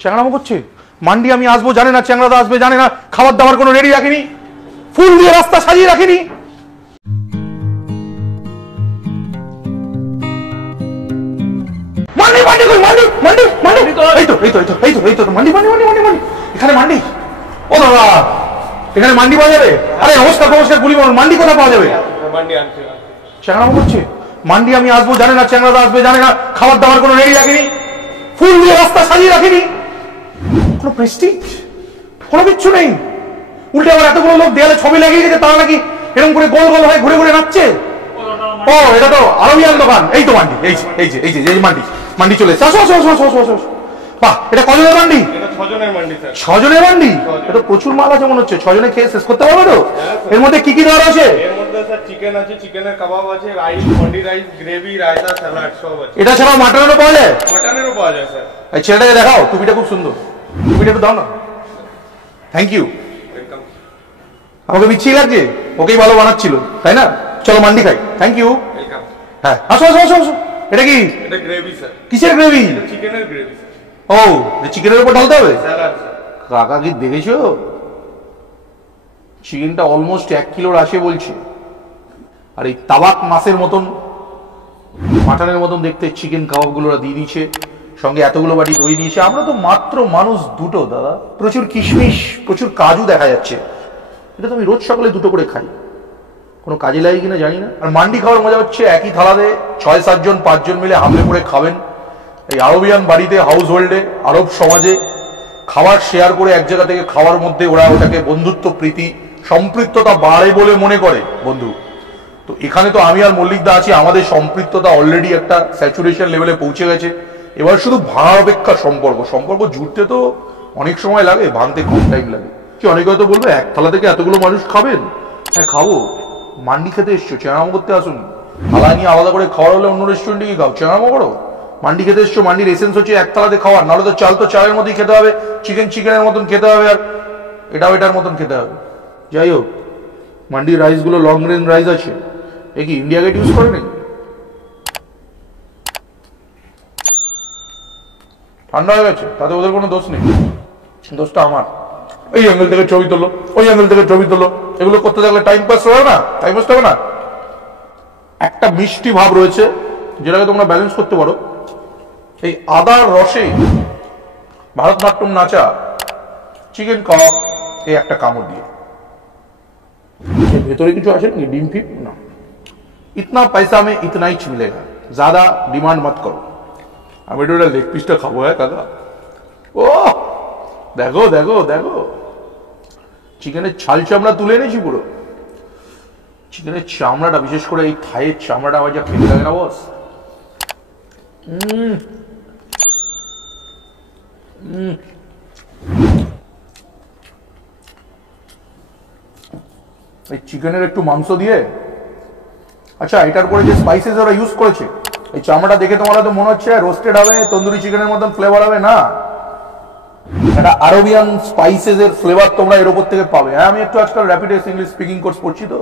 চ্যাংড়ামো করছে। মান্ডি আমি আসবো জানে না, চ্যাংড়াদা আসবে জানে না, খাবার দাবার কোনো রেডি রাখিনি, ফুল দিয়ে রাস্তা সাজিয়ে রাখিনি। মান্ডি মান্ডি কই মান্ডি মান্ডি মান্ডি এই তো এই তো এই তো এই তো এই তো মান্ডি মান্ডি মান্ডি মান্ডি মান্ডি এখানে মান্ডি। ও দাদা এখানে মান্ডি পাওয়া যাবে? আরে নমস্কার নমস্কার গুলি বলুন, মান্ডি কোথায় পাওয়া যাবে? মান্ডি আনতে চ্যাংড়ামো করছে। মান্ডি আমি আসবো জানে না, চ্যাংড়াদা আসবে জানে না, খাবার দাবার কোনো রেডি রাখিনি, ফুল দিয়ে রাস্তা সাজিয়ে রাখিনি, কোনো প্রেস্টিজ কোনো কিচ্ছু নেই। উল্টে আবার এতগুলো লোক দেয়ালে ছবি লাগিয়ে গেছে, তারা নাকি এরকম করে গোল গোল হয়ে ঘুরে ঘুরে নাচছে। ও এটা তো আরবিয়ান দোকান। এই তো মান্ডি, এই যে এই যে এই যে এই মান্ডি, মান্ডি চলে এসেছে। আসো আসো আসো আসো আসো। বাহ, এটা কজনের মান্ডি? এটা 6 জনের মান্ডি স্যার। 6 জনের মান্ডি? এটা প্রচুর মাল আছে মনে হচ্ছে, 6 জনে খেয়ে শেষ করতে পারবে তো? এর মধ্যে কি কি দেওয়া আছে? এর মধ্যে স্যার চিকেন আছে, চিকেনের কাবাব আছে, রাইস, মন্ডি রাইস, গ্রেভি, রায়তা, স্যালাড সব আছে। এটা ছাড়াও মাটনেরও পাওয়া যায়? মাটনেরও পাওয়া যায় স্যার। এই ছেলেটাকে দেখাও, টুপিটা খুব সুন্দর, টুপিটা একটু দাও না। Thank you. ওয়েলকাম। আমাকে বিচ্ছি লাগছে, ওকেই ভালো বানাচ্ছিল তাই না? চলো মান্ডি খাই। Thank you. ওয়েলকাম। হ্যাঁ আসো আসো আসো আসো। এটা কি? এটা গ্রেভি স্যার। কিসের গ্রেভি? এটা চিকেনের গ্রেভি স্যার। ও চিকেনের উপর ঢালতে হবে? Salad sir. কাকা কি দেখেছো? চিকেনটা অলমোস্ট 1 কিলোর আসে বলছে। আর এই তাবাক মাছের মতন মাটনের মতন দেখতে চিকেন কাবাবগুলো দিয়ে দিয়েছে, সঙ্গে এতগুলো বাটি দই দিয়েছে। আমরা তো মাত্র মানুষ দুটো দাদা, প্রচুর কিশমিশ প্রচুর কাজু দেখা যাচ্ছে। এটা তো আমি রোজ সকালে দুটো করে খাই, কোনো কাজে লাগে কিনা জানি না। আর মান্ডি খাওয়ার মজা হচ্ছে একই থালাতে 6-7 জন 5 জন মিলে হামলে করে খাবেন। এই আরবিয়ান বাড়িতে, হাউস হোল্ডে, আরব সমাজে খাবার শেয়ার করে এক জায়গা থেকে খাওয়ার মধ্যে ওরা ওটাকে বন্ধুত্ব, প্রীতি, সম্পৃক্ততা বাড়ে বলে মনে করে বন্ধু। তো এখানে তো আমি আর মল্লিকদা আছি, আমাদের সম্পৃক্ততা অলরেডি একটা স্যাচুরেশন লেভেলে পৌঁছে গেছে। এবার শুধু ভাঙা অপেক্ষা সম্পর্ক। সম্পর্ক জুড়তে তো অনেক সময় লাগে, ভাঙতে কম টাইম লাগে। কি অনেকে হয়তো বলবে এক থালা থেকে এতগুলো মানুষ খাবেন? হ্যাঁ খাবো। মান্ডি খেতে এসছো, চ্যাংড়ামো করতে আসুন। থালা নিয়ে আলাদা করে খাওয়ার হলে অন্য রেস্টুরেন্টে গিয়ে খাও, চ্যাংড়ামো করো। মান্ডি খেতে এসছো, মান্ডির এসেন্স হচ্ছে এক থালাতে খাওয়ার, নাহলে তো চাল তো চালের মধ্যেই খেতে হবে, চিকেন চিকেনের মতন খেতে হবে, আর এটাও এটার মতন খেতে হবে। যাই হোক, মান্ডির রাইসগুলো লং রেঞ্জ রাইস আছে। এ কি ইন্ডিয়া গেট ইউজ করে নাকি? ঠান্ডা হয়ে গেছে, তাতে ওদের কোনো দোষ নেই, দোষটা আমার। এই অ্যাঙ্গেল থেকে ছবি তোলো, ওই অ্যাঙ্গেল থেকে ছবি তোলো, এগুলো করতে থাকলে টাইম পাস হবে না? টাইম পাস হবে না। একটা মিষ্টি ভাব রয়েছে যেটাকে তোমরা ব্যালেন্স করতে পারো। এই আদার রসে ভারতনাট্যম নাচা চিকেন কাবাব, এই একটা কামড় দিয়ে। ভেতরে কিছু আছে নাকি? ডিম ফিম না। ইতনা পয়সা মে ইতনা হি মিলেগা, জ্যাদা ডিমান্ড মত করো। আমি এটা লেগ পিসটা খাবো। হ্যাঁ কাকা, ও দেখো দেখো দেখো, চিকেনের ছাল চামড়া তুলে এনেছি পুরো। চিকেনের চামড়াটা, বিশেষ করে এই থাইয়ের চামড়াটা আমার যা খেতে লাগে না বস। এই চিকেনের একটু মাংস দিয়ে, আচ্ছা এটার পরে যে স্পাইসেস ওরা ইউজ করেছে, এই চামড়াটা দেখে তোমার তো মনে হচ্ছে রোস্টেড হবে, তন্দুরি চিকেনের মতন ফ্লেভার হবে না। একটা আরবিয়ান স্পাইসেস এর ফ্লেভার তোমরা এর উপর থেকে পাবে। হ্যাঁ আমি একটু আজকাল র্যাপিড ইংলিশ স্পিকিং কোর্স পড়ছি, তো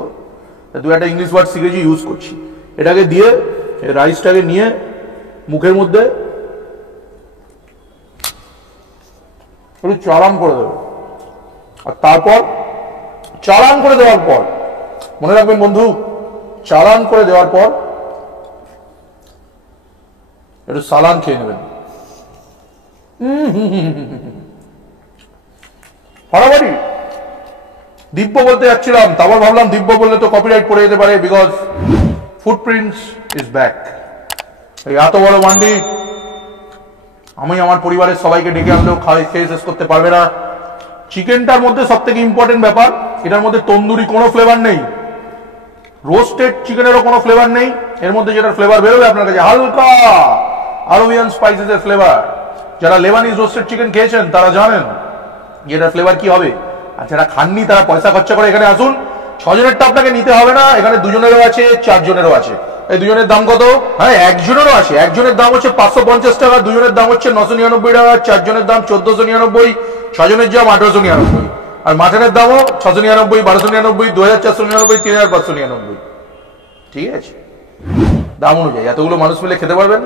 দু একটা ইংলিশ ওয়ার্ড শিখেছি, ইউজ করছি। এটাকে দিয়ে রাইসটাকে নিয়ে মুখের মধ্যে একটু চালান করে দেবে, আর তারপর চালান করে দেওয়ার পর মনে রাখবেন বন্ধু, চালান করে দেওয়ার পর একটু সালান খেয়ে নেবেন। ফাটাফাটি। দিব্য বলতে যাচ্ছিলাম, তারপর ভাবলাম দিব্য বললে তো কপিরাইট পড়ে যেতে পারে, বিকজ ফুটপ্রিন্টস ইজ ব্যাক। এই এত বড় মান্ডি আমি আমার পরিবারের সবাইকে ডেকে আনলেও খেয়ে শেষ করতে পারবে না। চিকেনটার মধ্যে সব থেকে ইম্পর্টেন্ট ব্যাপার, এটার মধ্যে তন্দুরি কোনো ফ্লেভার নেই, রোস্টেড চিকেনেরও কোনো ফ্লেভার নেই। এর মধ্যে যেটা ফ্লেভার বেরোবে আপনার কাছে হালকা আরবিয়ান স্পাইসেস এর ফ্লেভার। যারা লেবানিজ রোস্টেড চিকেন খেয়েছেন তারা জানেন যে এটার ফ্লেভার কি হবে। আর যারা খাননি তারা পয়সা খরচা করে এখানে আসুন। 6 জনেরটা আপনাকে নিতে হবে না, এখানে 2 জনেরও আছে, 4 জনেরও আছে। এই 2 জনের দাম কত? হ্যাঁ 1 জনেরও আছে। 1 জনের দাম হচ্ছে 550 টাকা, 2 জনের দাম হচ্ছে 999 টাকা, 4 জনের দাম 1499, 6 জনের দাম 1899, আর মাটনের দামও 699, 1299, 2499, 3599। ঠিক আছে, দাম অনুযায়ী এতগুলো মানুষ মিলে খেতে পারবেন।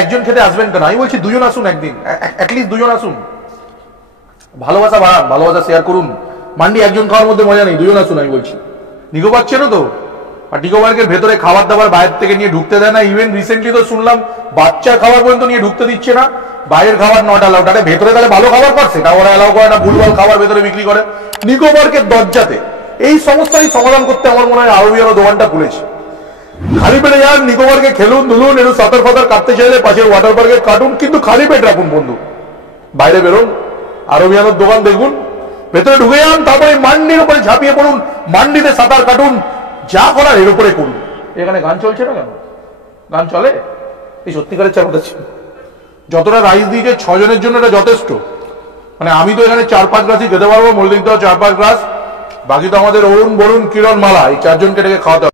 একজন খেতে আসবেন কেন? আমি বলছি দুজন আসুন, একদিন অ্যাটলিস্ট দুজন আসুন, ভালোবাসা বাড়ান, ভালোবাসা শেয়ার করুন। মান্ডি একজন খাওয়ার মধ্যে মজা নেই, দুজন আসুন। আমি বলছি নিকো পাচ্ছেন তো, আর নিকো পার্কের ভেতরে খাবার দাবার বাইরে থেকে নিয়ে ঢুকতে দেয় না। ইভেন রিসেন্টলি তো শুনলাম বাচ্চার খাবার পর্যন্ত নিয়ে ঢুকতে দিচ্ছে না, বাইরের খাবার নট অ্যালাউড। আরে ভেতরে তাহলে ভালো খাবার পাচ্ছে, তা ওরা অ্যালাউ করে না, ভুলভাল খাবার ভেতরে বিক্রি করে নিকো পার্কের দরজাতে। এই সমস্যাই সমাধান করতে আমার মনে হয় আরবিয়ানো দোকানটা খুলেছে। খালি পেটে যান, নিকো পার্কে খেলুন ধুলুন, একটু সাঁতার ফাতার কাটতে চাইলে পাশের ওয়াটার পার্কে কাটুন, কিন্তু খালি পেট রাখুন বন্ধু। বাইরে বেরোন, আরবিয়ানোর দোকান দেখুন, ভেতরে ঢুকে যান, তারপরে মান্ডির উপরে ঝাঁপিয়ে পড়ুন, মান্ডিতে সাঁতার কাটুন, যা করার এর উপরে করুন। এখানে গান চলছে না কেন? গান চলে? এই সত্যিকারের চাপাচ্ছি। যতটা রাইস দিয়েছে 6 জনের জন্য এটা যথেষ্ট। মানে আমি তো এখানে 4-5 গ্লাসই খেতে পারবো, মল্লিক দাও 4-5 গ্লাস, বাকি তো আমাদের অরুণ বরুণ কিরণ মালা এই 4 জনকে ডেকে খাওয়াতে হবে।